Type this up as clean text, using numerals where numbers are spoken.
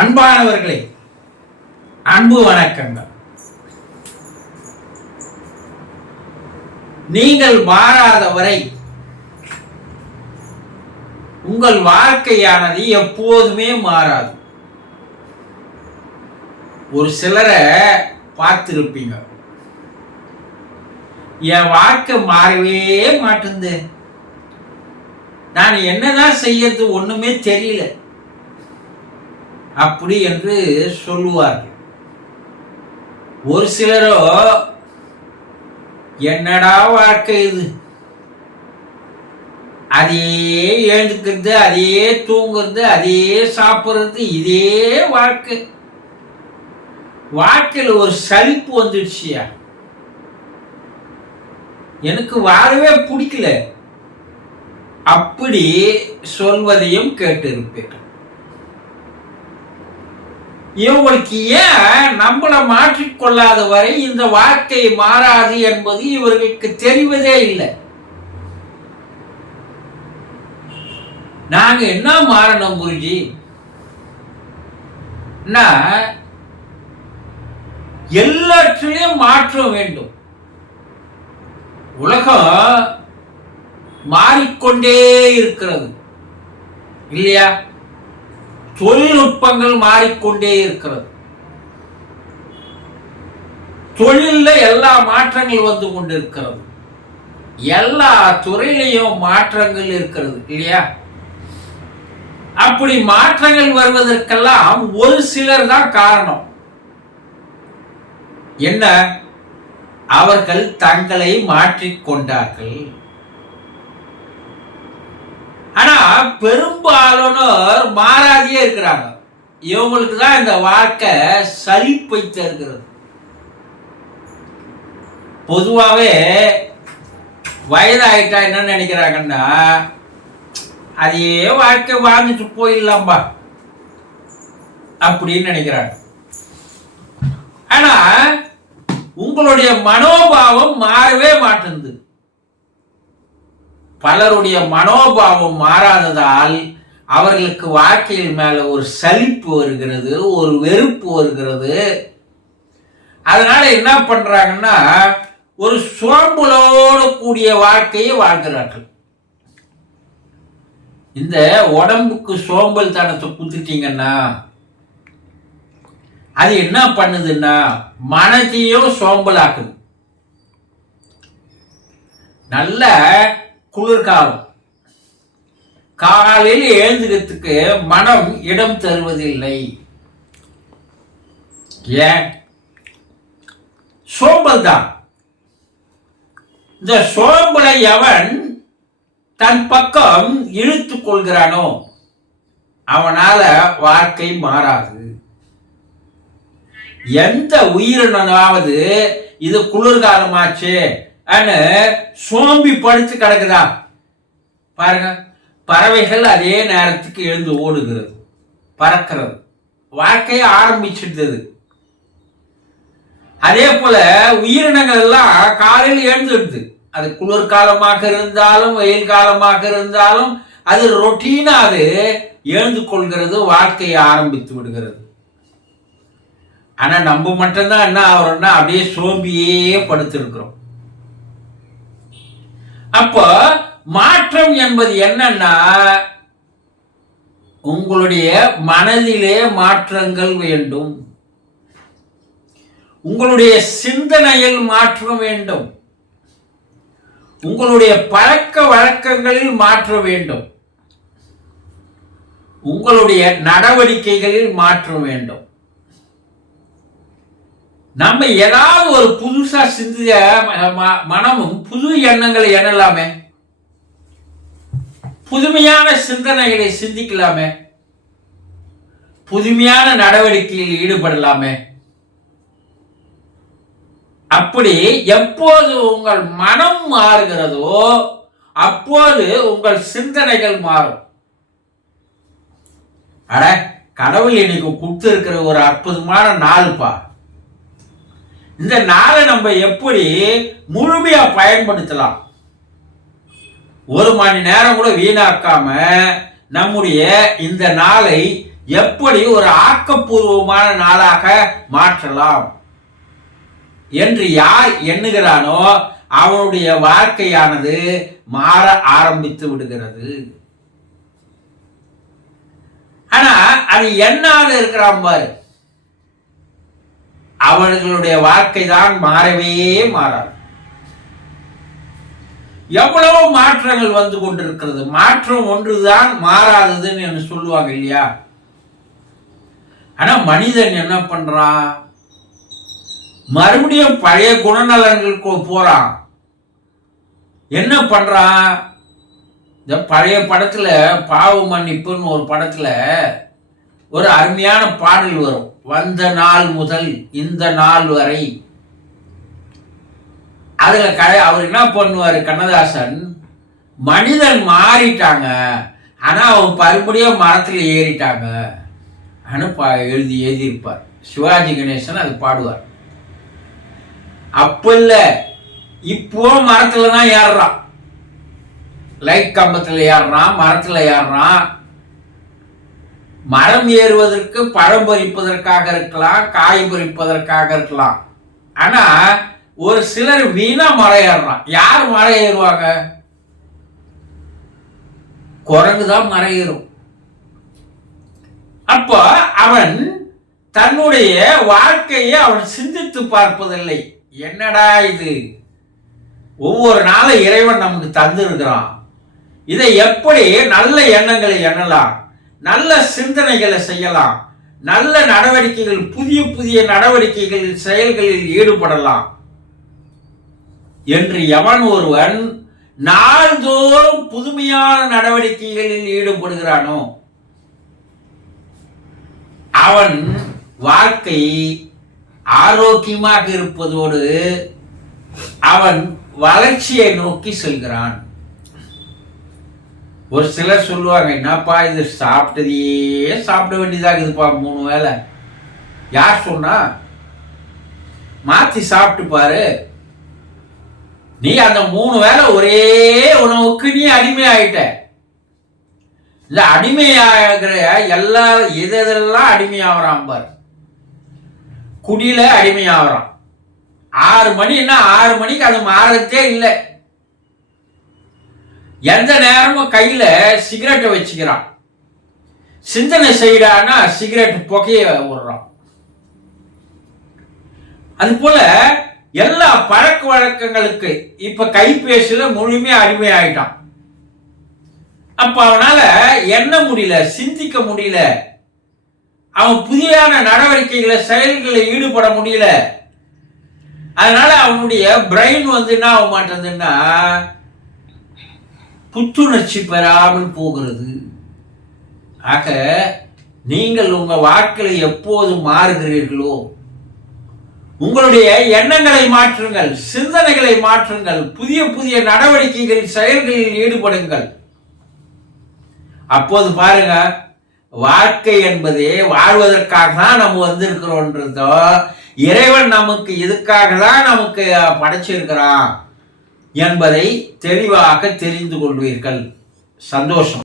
அன்பானவர்களே, அன்பு வணக்கங்கள். நீங்கள் மாறாத வரை உங்கள் வாழ்க்கையானது எப்போதுமே மாறாது. ஒரு சிலரை பார்த்திருப்பீங்க, என் வாழ்க்கை மாறவே மாட்டேங்குது, நான் என்னதான் செய்யறது ஒண்ணுமே தெரியல அப்படி என்று சொல்லுவார்கள். ஒரு சிலரோ என்னடா வாழ்க்கை இது, அதையே எழுந்துக்கிறது, அதையே தூங்குறது, அதையே சாப்பிட்றது, இதே வாழ்க்கை, வாழ்க்கையில் ஒரு சலிப்பு வந்துடுச்சியா, எனக்கு வாழவே பிடிக்கல அப்படி சொல்வதையும் கேட்டிருப்பேன். இவங்களுக்கு ஏன் நம்மளை மாற்றிக்கொள்ளாத வரை இந்த வாழ்க்கை மாறாது என்பது இவர்களுக்கு தெரிவதே இல்லை. நாங்க என்ன மாறணும் குருஜி? எல்லாற்றிலையும் மாற்றம் வேண்டும். உலகம் மாறிக்கொண்டே இருக்கிறது இல்லையா? தொழில்நுட்பங்கள் மாறிக்கொண்டே இருக்கிறது. தொழில்ல எல்லா மாற்றங்கள் வந்து கொண்டிருக்கிறது. எல்லா துறையிலையும் மாற்றங்கள் இருக்கிறது இல்லையா? அப்படி மாற்றங்கள் வருவதற்கெல்லாம் ஒரு சிலர் தான் காரணம். என்ன? அவர்கள் தங்களை மாற்றிக்கொண்டார்கள். ஆனா பெரும்பாலானோர் மாறாதியே இருக்கிறாங்க. இவங்களுக்கு தான் இந்த வாழ்க்கை சலிப்பை தருகிறது. பொதுவாகவே வயதாயிட்டா என்ன நினைக்கிறாங்கன்னா, அதே வாழ்க்கை வாழ்ந்துட்டு போயிடலாம்பா அப்படின்னு நினைக்கிறாங்க. ஆனா உங்களுடைய மனோபாவம் மாறவே மாட்டேங்குது. பலருடைய மனோபாவம் மாறாததால் அவர்களுக்கு வாழ்க்கையில் மேல ஒரு சலிப்பு வருகிறது, ஒரு வெறுப்பு வருகிறது. அதனால என்ன பண்றாங்கன்னா, ஒரு சோம்பலோடு கூடிய வாழ்க்கையை வாழ்கிறார்கள். இந்த உடம்புக்கு சோம்பல் தனத்தை குத்துட்டீங்கன்னா அது என்ன பண்ணுதுன்னா மனதையும் சோம்பலாக்குது. நல்ல குளிர்காலம், காலையில் எழுந்துக்கிறதுக்கு மனம் இடம் தருவதில்லை. ஏன்? சோம்பல் தான். இந்த சோம்பலை எவன் தன் பக்கம் இழுத்துக் கொள்கிறானோ அவனால வாழ்க்கை மாறாது. எந்த உயிரினாவது இது குளிர்காலமாச்சு சோம்பி படுத்து கிடக்குதா பாருங்க. பறவைகள் அதே நேரத்துக்கு எழுந்து ஓடுகிறது, பறக்கிறது, வாழ்க்கையை ஆரம்பிச்சிடுது. அதே போல உயிரினங்கள் எல்லாம் காலையில் எழுந்துடுது. அது குளிர்காலமாக இருந்தாலும் வெயில் காலமாக இருந்தாலும் அது ரொட்டீனா அது எழுந்து கொள்கிறது, வாழ்க்கையை ஆரம்பித்து விடுகிறது. ஆனா நம்ம மட்டும்தான் என்ன ஆகிறோம்னா அப்படியே சோம்பியே படுத்திருக்கிறோம். அப்போ மாற்றம் என்பது என்னன்னா, உங்களுடைய மனதிலே மாற்றங்கள் வேண்டும், உங்களுடைய சிந்தனையில் மாற்றம் வேண்டும், உங்களுடைய பழக்க வழக்கங்களில் மாற்றம் வேண்டும், உங்களுடைய நடவடிக்கைகளில் மாற்றம் வேண்டும். நம்ம ஏதாவது ஒரு புதுசா சிந்திய மனமும் புது எண்ணங்களை எண்ணலாமே, புதுமையான சிந்தனைகளை சிந்திக்கலாமே, புதுமையான நடவடிக்கையில் ஈடுபடலாமே. அப்படி எப்போது உங்கள் மனம் மாறுகிறதோ அப்போது உங்கள் சிந்தனைகள் மாறும். அட, கடவுள் இன்னைக்கு கொடுத்து இருக்கிற ஒரு அற்புதமான நாள்பா. இந்த நாளை நம்ம எப்படி முழுமையா பயன்படுத்தலாம்? ஒரு மணி நேரம் கூட வீணாக்காம நம்முடைய இந்த நாளை எப்படி ஒரு ஆக்கப்பூர்வமான நாளாக மாற்றலாம் என்று யார் எண்ணுகிறானோ அவனுடைய வாழ்க்கையானது மாற ஆரம்பித்து விடுகிறது. ஆனா அது என்னால இருக்கிறான் பாரு, அவர்களுடைய வாழ்க்கை தான் மாறவே மாறாது. எவ்வளவு மாற்றங்கள் வந்து கொண்டிருக்கிறது. மாற்றம் ஒன்றுதான் மாறாததுன்னு என்ன சொல்லுவாங்க இல்லையா? ஆனா மனிதன் என்ன பண்றான்? மறுபடியும் பழைய குணநலன்களுக்கு போறான். என்ன பண்றான்? இந்த பழைய படத்துல பாவ மன்னிப்புன்னு ஒரு படத்துல ஒரு அருமையான பாடல் வரும். வந்த நாள் முதல் இந்த நாள் வரை. அதுல அவர் என்ன பண்ணுவாரு கண்ணதாசன், மனிதன் மாறிட்டாங்க, ஆனா அவன் மறுபடியும் மரத்துல ஏறிட்டாங்க எழுதியிருப்பார். சிவாஜி கணேசன் அது பாடுவார். அப்ப இல்ல, இப்போ மரத்துல தான் ஏறுறான். லைட் கம்பத்துல ஏறுறான், மரத்துல ஏறுறான். மரம் ஏறுவதற்கு பழம் பறிப்பதற்காக இருக்கலாம், காய் பறிப்பதற்காக இருக்கலாம். ஆனா ஒரு சிலர் வீணா மரம் ஏறுறான். யார் மரம் ஏறுவாங்க? குரங்குதான் மரம் ஏறும். அப்போ அவன் தன்னுடைய வாழ்க்கையை அவன் சிந்தித்து பார்ப்பதில்லை. என்னடா இது, ஒவ்வொரு நாளும் இறைவன் நமக்கு தந்திருக்கிறான், இதை எப்படி நல்ல எண்ணங்களை எண்ணலாம், நல்ல சிந்தனைகளை செய்யலாம், நல்ல நடவடிக்கைகள், புதிய புதிய நடவடிக்கைகளில் செயல்களில் ஈடுபடலாம் என்று எவன் ஒருவன் நாள்தோறும் புதுமையான நடவடிக்கைகளில் ஈடுபடுகிறானோ அவன் வாழ்க்கை ஆரோக்கியமாக இருப்பதோடு அவன் வளர்ச்சியை நோக்கி செல்கிறான். ஒரு சிலர் சொல்லுவாங்க, என்னப்பா இது சாப்பிட்டதையே சாப்பிட வேண்டியதாக இருக்குதுப்பா 3 வேளை. யார் சொன்னா? மாத்தி சாப்பிட்டு பாரு. நீ அந்த 3 வேளை ஒரே உணவுக்கு நீ அடிமை ஆயிட்ட. இந்த அடிமையாகிற எல்லா எதெல்லாம் அடிமையாகிறான் பாரு. குடியில அடிமையாகிறான். 6 மணின்னா 6 மணிக்கு அது மாறதே இல்லை. எந்த நேரமும் கையில சிகரெட்டை வச்சுக்கிறான். சிந்தனை செய்யறான்னா சிகரெட் புகைய விடுறான். அது போல எல்லா பழக்க வழக்கங்களுக்கு இப்ப கைபேசியில முழுமையா அடிமை ஆயிட்டான். அப்ப அவனால எண்ண முடியல, சிந்திக்க முடியல, அவன் புதியான நடவடிக்கைகளை செயல்களில் ஈடுபட முடியல. அதனால அவனுடைய பிரெயின் என்ன ஆக மாட்டேங்குதுன்னா புத்துணர்ச்சி பெறாமல் போகிறது. ஆக நீங்கள் உங்க வாழ்க்கையில் எப்போது மாறுகிறீர்களோ உங்களுடைய எண்ணங்களை மாற்றுங்கள், சிந்தனைகளை மாற்றுங்கள், புதிய புதிய நடவடிக்கைகள் செயல்களில் ஈடுபடுங்கள். அப்போது பாருங்க, வாழ்க்கை என்பதே வாழ்வதற்காக தான் நம்ம வந்திருக்கிறோன்றதோ, இறைவன் நமக்கு இதுக்காக தான் நமக்கு படைச்சிருக்கிறான் என்பதை தெளிவாக தெரிந்து கொள்வீர்கள். சந்தோஷம்.